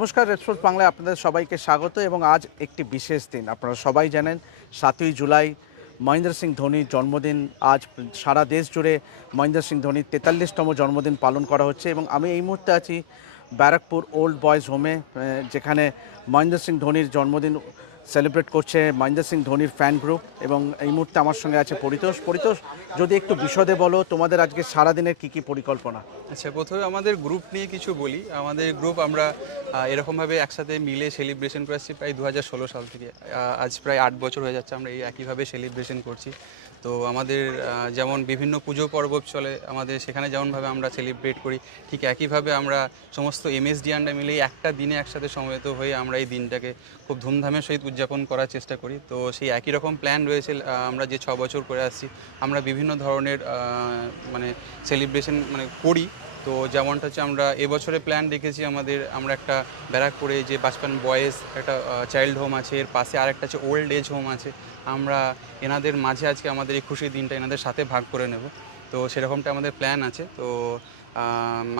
নমস্কার রেডফোর্ট বাংলায় আপনাদের সবাইকে স্বাগত এবং আজ একটি বিশেষ দিন। আপনারা সবাই জানেন, সাতই জুলাই, মহেন্দ্র সিং ধোনির জন্মদিন। আজ সারা দেশ জুড়ে মহেন্দ্র সিং ধোনির তেতাল্লিশতম জন্মদিন পালন করা হচ্ছে এবং আমি এই মুহূর্তে আছি ব্যারাকপুর ওল্ড বয়েজ হোমে যেখানে মহেন্দ্র সিং ধোনির জন্মদিন সেলিব্রেট করছে মহেন্দ্র সিং ধোনির ফ্যান গ্রুপ এবং এই মুহূর্তে আমার সঙ্গে আছে পরিতোষ। পরিতোষ, যদি একটু বিশদে বলো, তোমাদের আজকে সারাদিনের কী কী পরিকল্পনা? আচ্ছা প্রথমে আমাদের গ্রুপ নিয়ে কিছু বলি। আমাদের গ্রুপ আমরা এরকমভাবে একসাথে মিলে সেলিব্রেশন করেছি প্রায় দু হাজার ষোলো সাল থেকে। আজ প্রায় আট বছর হয়ে যাচ্ছে আমরা এই একইভাবে সেলিব্রেশন করছি। তো আমাদের যেমন বিভিন্ন পুজো পর্ব চলে, আমাদের সেখানে যেমনভাবে আমরা সেলিব্রেট করি, ঠিক একইভাবে আমরা সমস্ত এমএসডিয়ানরা মিলে একটা দিনে একসাথে সমবেত হয়ে আমরা এই দিনটাকে খুব ধুমধামের সহিত উদযাপন করার চেষ্টা করি। তো সেই একই রকম প্ল্যান রয়েছে আমরা যে ছ বছর করে আসছি, আমরা বিভিন্ন ধরনের মানে সেলিব্রেশন মানে করি। তো যেমনটা হচ্ছে আমরা এবছরে প্ল্যান রেখেছি আমাদের, আমরা একটা ব্যারাকপুরে যে বাসপান বয়েজ একটা চাইল্ড হোম আছে, এর পাশে আরেকটা আছে ওল্ড এজ হোম আছে। আমরা এনাদের মাঝে আজকে আমাদের এই খুশির দিনটা এনাদের সাথে ভাগ করে নেব। তো সেরকমটা আমাদের প্ল্যান আছে। তো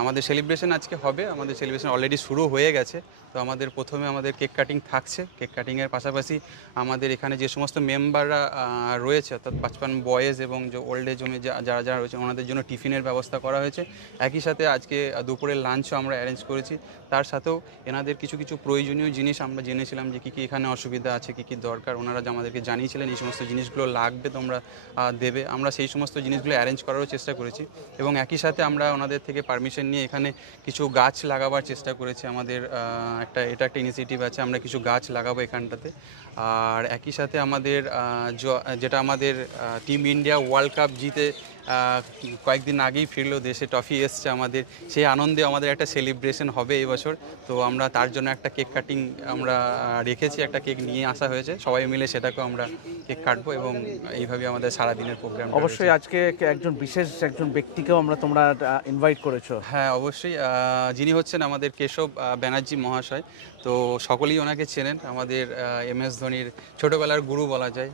আমাদের সেলিব্রেশন আজকে হবে। আমাদের সেলিব্রেশন অলরেডি শুরু হয়ে গেছে। তো আমাদের প্রথমে আমাদের কেক কাটিং থাকছে। কেক কাটিংয়ের পাশাপাশি আমাদের এখানে যে সমস্ত মেম্বাররা রয়েছে, অর্থাৎ বাচপান বয়েজ এবং যে ওল্ড এজ হোমে যারা যারা রয়েছে, ওনাদের জন্য টিফিনের ব্যবস্থা করা হয়েছে। একই সাথে আজকে দুপুরের লাঞ্চও আমরা অ্যারেঞ্জ করেছি। তার সাথেও এনাদের কিছু কিছু প্রয়োজনীয় জিনিস আমরা জেনেছিলাম যে কী কী এখানে অসুবিধা আছে, কী কী দরকার। ওনারা আমাদেরকে জানিয়েছিলেন এই সমস্ত জিনিসগুলো লাগবে তোমরা দেবে। আমরা সেই সমস্ত জিনিসগুলো অ্যারেঞ্জ করারও চেষ্টা করেছি। এবং একই সাথে আমরা ওনাদের থেকে পারমিশন নিয়ে এখানে কিছু গাছ লাগাবার চেষ্টা করেছি আমাদের একটা, এটা একটা ইনিশিয়েটিভ আছে, আমরা কিছু গাছ লাগাবো এখানটাতে। আর একই সাথে আমাদের যেটা আমাদের টিম ইন্ডিয়া ওয়ার্ল্ড কাপ জিতে কয়েকদিন আগেই ফিরলো দেশে ট্রফি এসছে আমাদের। সেই আনন্দে আমাদের একটা সেলিব্রেশন হবে এই বছর। তো আমরা তার জন্য একটা কেক কাটিং আমরা রেখেছি একটা কেক নিয়ে আসা হয়েছে। সবাই মিলে সেটাকেও আমরা কেক কাটবো এবং এইভাবে আমাদের সারাদিনের প্রোগ্রাম অবশ্যই আজকে একজন বিশেষ একজন ব্যক্তিকেও আমরা তোমরা ইনভাইট করেছ। হ্যাঁ অবশ্যই। যিনি হচ্ছেন আমাদের কেশব ব্যানার্জি মহাশয়। তো সকলেই ওনাকে চেনেন। আমাদের এম এস ধোনির ছোটোবেলার গুরু বলা যায়।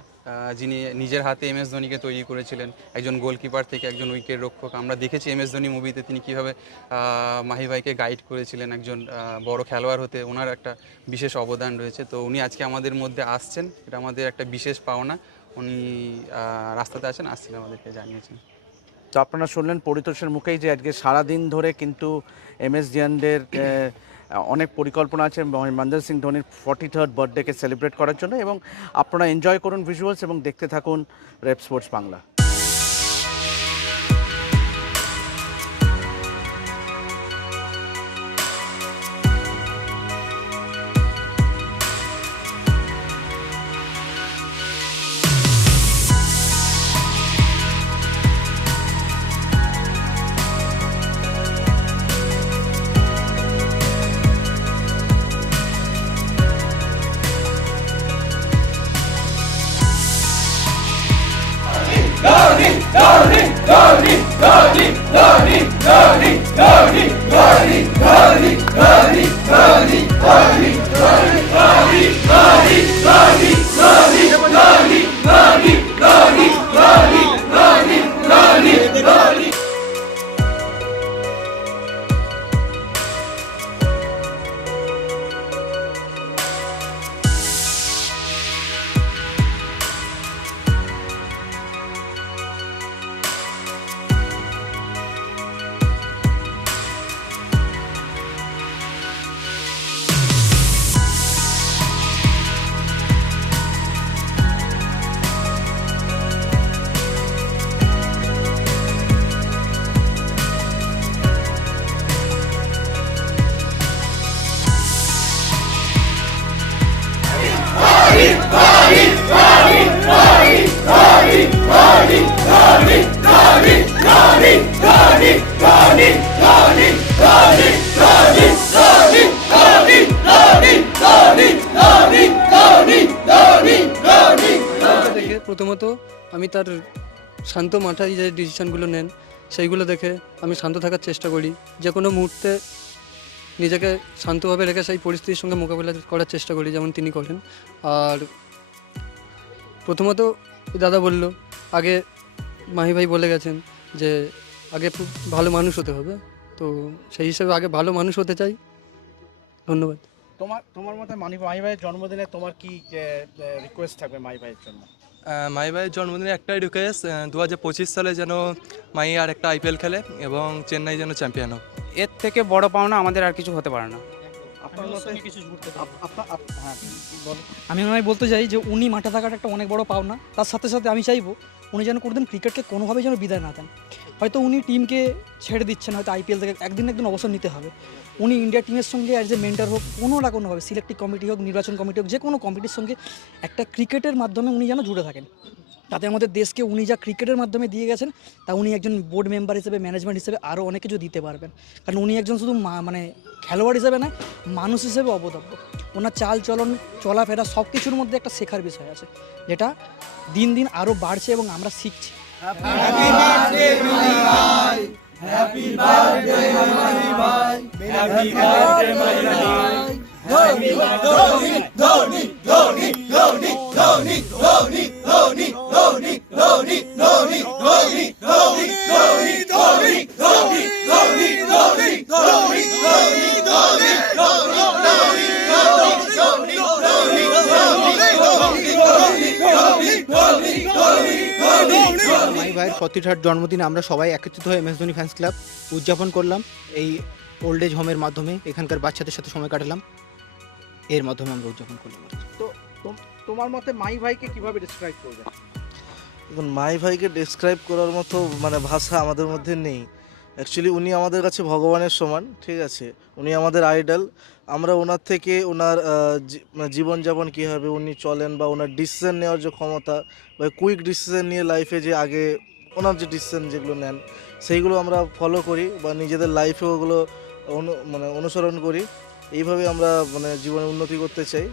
যিনি নিজের হাতে এম এস ধোনিকে তৈরি করেছিলেন, একজন গোলকিপার থেকে একজন উইকেট রক্ষক। আমরা দেখেছি এম এস ধোনি মুভিতে তিনি কীভাবে মাহি ভাইকে গাইড করেছিলেন একজন বড় খেলোয়াড় হতে। ওনার একটা বিশেষ অবদান রয়েছে। তো উনি আজকে আমাদের মধ্যে আসছেন। এটা আমাদের একটা বিশেষ পাওনা। উনি রাস্তাতে আছেন, আসছেন আমাদেরকে জানিয়েছেন। তো আপনারা শুনলেন পরিতোষের মুখেই যে আজকে সারাদিন ধরে কিন্তু এম এস জিয়ানদের অনেক পরিকল্পনা আছে মহেন্দ্র সিং ধোনির ফর্টি থার্ড বার্থডেকে সেলিব্রেট করার জন্য এবং আপনারা এনজয় করুন ভিজুয়ালস এবং দেখতে থাকুন রেপ স্পোর্টস বাংলা প্রথমত আমি তার শান্ত মাথায় যে ডিসিশানগুলো নেন, সেইগুলো দেখে আমি শান্ত থাকার চেষ্টা করি। যে কোনো মুহূর্তে নিজেকে শান্তভাবে রেখে সেই পরিস্থিতির সঙ্গে মোকাবিলা করার চেষ্টা করি, যেমন তিনি করেন। আর প্রথমত দাদা বলল, আগে মাহি ভাই বলে গেছেন যে, আগে খুব ভালো মানুষ হতে হবে। তো সেই হিসেবে আগে ভালো মানুষ হতে চাই। ধন্যবাদ। তোমার তোমার মতে মানি মাই ভাইয়ের জন্মদিনে তোমার কি রিকোয়েস্ট থাকবে মাই ভাইয়ের জন্য? মাই ভাইয়ের জন্মদিনে একটাই রিকোয়েস্ট দু হাজার পঁচিশ সালে যেন মাই আর একটা আইপিএল খেলে এবং চেন্নাই যেন চ্যাম্পিয়ন হোক। এর থেকে বড় পাওনা আমাদের আর কিছু হতে পারে না। আপনার মতে আপ- আপনার হ্যাঁ আমি বলতে চাই যে উনি মাঠে থাকাটা একটা অনেক বড় পাওনা। তার সাথে সাথে আমি চাইব উনি যেন কোনোদিন ক্রিকেটকে কোনোভাবেই যেন বিদায় না দেন। হয়তো উনি টিমকে ছেড়ে দিচ্ছেন হয়তো আইপিএল থেকে একদিন একদিন অবসর নিতে হবে। উনি ইন্ডিয়া টিমের সঙ্গে অ্যাজ এ মেন্টার হোক কোনো না কোনোভাবে সিলেক্টিভ কমিটি হোক নির্বাচন কমিটি হোক যে কোনো কমিটির সঙ্গে একটা ক্রিকেটের মাধ্যমে উনি যেন জুড়ে থাকেন। তাতে আমাদের দেশকে উনি যা ক্রিকেটের মাধ্যমে দিয়ে গেছেন, তা উনি একজন বোর্ড মেম্বার হিসেবে ম্যানেজমেন্ট হিসেবে আরও অনেক কিছু দিতে পারবেন। কারণ উনি একজন শুধু মানে খেলোয়াড় হিসেবে নয়, মানুষ হিসেবে অবদাব্য। ওনার চাল চলন, চলাফেরা সব কিছুর মধ্যে একটা শেখার বিষয় আছে, যেটা দিন দিন আরও বাড়ছে এবং আমরা শিখছি। মাই ভাইয়ের ফর্টিথার্ড জন্মদিন আমরা সবাই একত্রিত হয়ে M S Dhoni fans club উদযাপন করলাম। এই ওল্ড এজ হোমের মাধ্যমে এখানকার বাচ্চাদের সাথে সময় কাটালাম। এর মাধ্যমে আমরা উদযাপন করলাম। তো তোমার মতে মাই ভাইকে কীভাবে ডিসক্রাইব করবে দেখুন মাই ভাইকে ডেসক্রাইব করার মতো মানে ভাষা আমাদের মধ্যে নেই। অ্যাকচুয়ালি উনি আমাদের কাছে ভগবানের সমান, ঠিক আছে? উনি আমাদের আইডল আমরা ওনার থেকে ওনার মানে জীবনযাপন কীভাবে উনি চলেন বা ওনার ডিসিশন নেওয়ার যে ক্ষমতা বা কুইক ডিসিশন নিয়ে লাইফে যে আগে ওনার যে ডিসিশন যেগুলো নেন, সেইগুলো আমরা ফলো করি বা নিজেদের লাইফে ওগুলো অনু মানে অনুসরণ করি। এইভাবে আমরা মানে জীবনে উন্নতি করতে চাই।